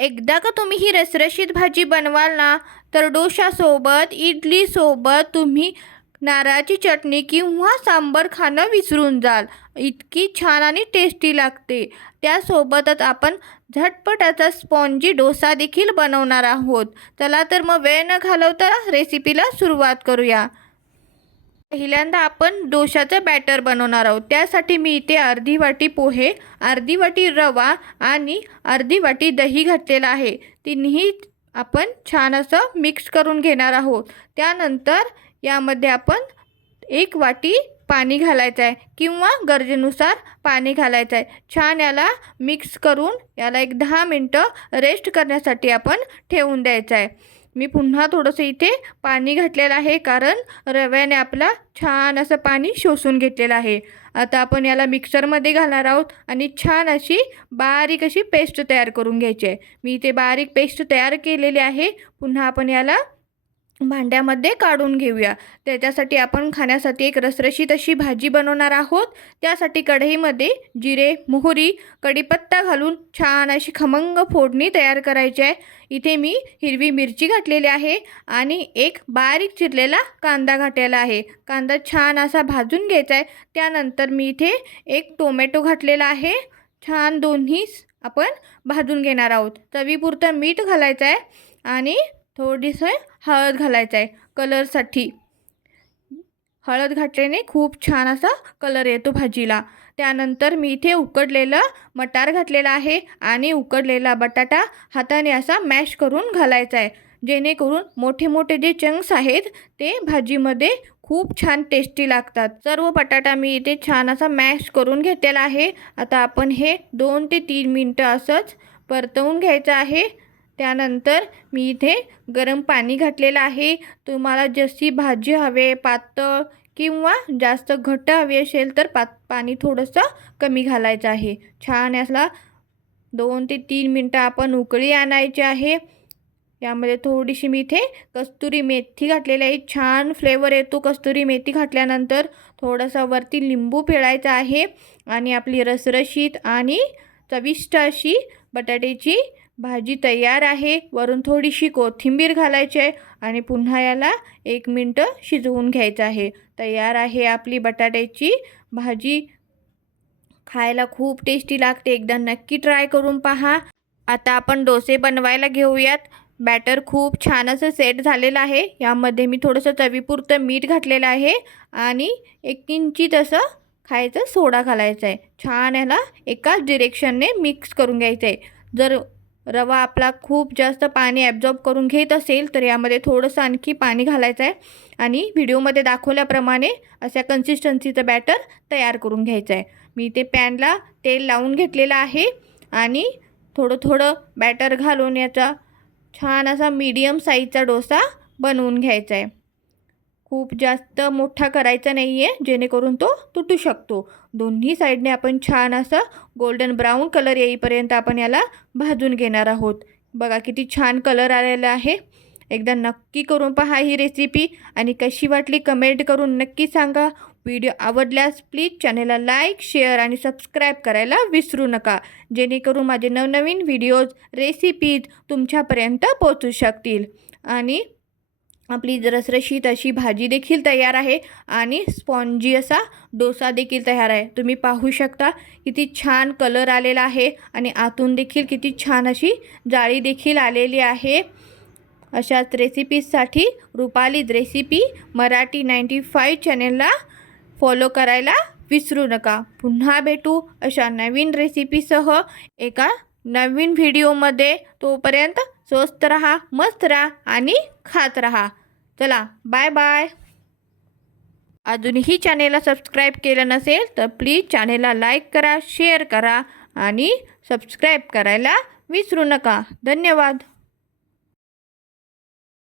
एकदा का तुम्ही ही रसरशीत भाजी बनवाल ना, तर डोशासोबत, इडलीसोबत तुम्ही नारळाची चटणी किंवा सांबार खाणं विसरून जाल. इतकी छान आणि टेस्टी लागते. त्यासोबतच आपण झटपटाचा स्पॉन्जी डोसा देखील बनवणार आहोत. चला तर मग वेळ न घालवता रेसिपीला सुरुवात करूया. पहिल्यांदा आपण डोशाचं बॅटर बनवणार आहोत. त्यासाठी मी इथे अर्धी वाटी पोहे, अर्धी वाटी रवा आणि अर्धी वाटी दही घातलेलं आहे. तिन्ही आपण छान असं मिक्स करून घेणार आहोत. त्यानंतर यामध्ये आपण 1 वाटी पाणी घालायचं आहे किंवा गरजेनुसार पाणी घालायचं आहे. छान याला मिक्स करून याला एक 10 मिनटं रेस्ट करण्यासाठी आपण ठेवून द्यायचं आहे. मी पुन्हा थोडंसं इथे पाणी घातलेलं आहे, कारण रव्याने आपला छान असं पाणी शोषून घेतलेलं आहे. आता आपण याला मिक्सरमध्ये घालणार आहोत आणि छान अशी बारीक अशी पेस्ट तयार करून घ्यायची आहे. मी इथे बारीक पेस्ट तयार केलेली आहे. पुन्हा आपण याला भांड्यामध्ये काढून घेऊया. त्याच्यासाठी आपण खाण्यासाठी एक रसरशीत अशी भाजी बनवणार आहोत. त्यासाठी कढईमध्ये जिरे, मोहरी, कढीपत्ता घालून छान अशी खमंग फोडणी तयार करायची आहे. इथे मी हिरवी मिरची घातलेली आहे आणि एक बारीक चिरलेला कांदा घातलेला आहे. कांदा छान असा भाजून घ्यायचा आहे. त्यानंतर मी इथे एक टोमॅटो घातलेला आहे. छान दोन्ही आपण भाजून घेणार आहोत. चवीपुरतं मीठ घालायचं आहे आणि थोडीसं हळद घालायचं आहे कलरसाठी. हळद घातल्याने खूप छान असा कलर येतो भाजीला. त्यानंतर मी इथे उकडलेलं मटार घातलेला आहे आणि उकडलेला बटाटा हाताने असा मॅश करून घालायचा आहे, जेणेकरून मोठे मोठे जे चंक्स आहेत ते भाजीमध्ये खूप छान टेस्टी लागतात. सर्व बटाटा मी इथे छान असा मॅश करून घेतलेला आहे. आता आपण हे 2 ते 3 मिनटं असंच परतवून घ्यायचं आहे. त्यानंतर मी इथे गरम पाणी घातलेलं आहे. तुम्हाला जशी भाजी हवे, पातळ किंवा जास्त घट्ट हवी असेल तर पाणी थोडंसं कमी घालायचं आहे. छान याला 2 ते 3 मिनटं आपण उकळी आणायची आहे. यामध्ये थोडीशी मी इथे कस्तुरी मेथी घातलेली आहे. छान फ्लेवर येतो कस्तुरी मेथी घातल्यानंतर. थोडंसं वरती लिंबू पिळायचं आहे आणि आपली रसरशीत आणि चविष्ट अशी बटाट्याची भाजी तयार आहे. वरून थोडीशी कोथिंबीर घालायची आहे आणि पुन्हा याला 1 मिनटं शिजवून घ्यायचं आहे. तयार आहे आपली बटाट्याची भाजी. खायला खूप टेस्टी लागते. एकदा नक्की ट्राय करून पहा. आता आपण डोसे बनवायला घेऊयात. बॅटर खूप छान असं सेट झालेलं आहे. यामध्ये मी थोडंसं चवीपुरतं मीठ घातलेलं आहे आणि 1 इंची तसं खायचं सोडा घालायचा आहे. छान याला एकाच डिरेक्शनने मिक्स करून घ्यायचं आहे. जर रवा आपला खूप जास्त पाणी ॲब्झॉर्ब करून घेत असेल तर यामध्ये थोडंसं आणखी पाणी घालायचं आहे आणि व्हिडिओमध्ये दाखवल्याप्रमाणे अशा कन्सिस्टन्सीचं बॅटर तयार करून घ्यायचं आहे. मी ते पॅनला तेल लावून घेतलेलं आहे आणि थोडं थोडं बॅटर घालून याचा छान असा मीडियम साईजचा डोसा बनवून घ्यायचा आहे. खूप जास्त मोठा करायचा नाही आहे, जेणेकरून तो तुटू शकतो. दोन्ही साईडने आपण छान असं गोल्डन ब्राऊन कलर येईपर्यंत आपण याला भाजून घेणार आहोत. बघा किती छान कलर आलेला आहे. एकदा नक्की करून पहा ही रेसिपी आणि कशी वाटली कमेंट करून नक्की सांगा. व्हिडिओ आवडल्यास प्लीज चॅनलला लाईक, शेअर आणि सबस्क्राईब करायला विसरू नका, जेणेकरून माझे नवनवीन व्हिडिओज, रेसिपीज तुमच्यापर्यंत पोहोचू शकतील. आणि आपली रसरशीत अशी भाजी देखील तयार आहे आणि स्पॉन्जी असा डोसा देखील तयार आहे. तुम्ही पाहू शकता किती छान कलर आलेला आहे आणि आतून देखील किती छान अशी जाळी देखील आलेली आहे. अशाच रेसिपीजसाठी रुपालीज रेसिपी मराठी 95 चॅनेलला फॉलो करायला विसरू नका. पुन्हा भेटू अशा नवीन रेसिपीसह एका नवीन व्हिडिओमध्ये. तोपर्यंत स्वस्त रहा, मस्त रहा आणि खात रहा. चला बाय बाय. अजूनही चॅनेलला सबस्क्राईब केलं नसेल तर प्लीज चॅनेलला लाईक करा, शेअर करा आणि सबस्क्राईब करायला विसरू नका. धन्यवाद.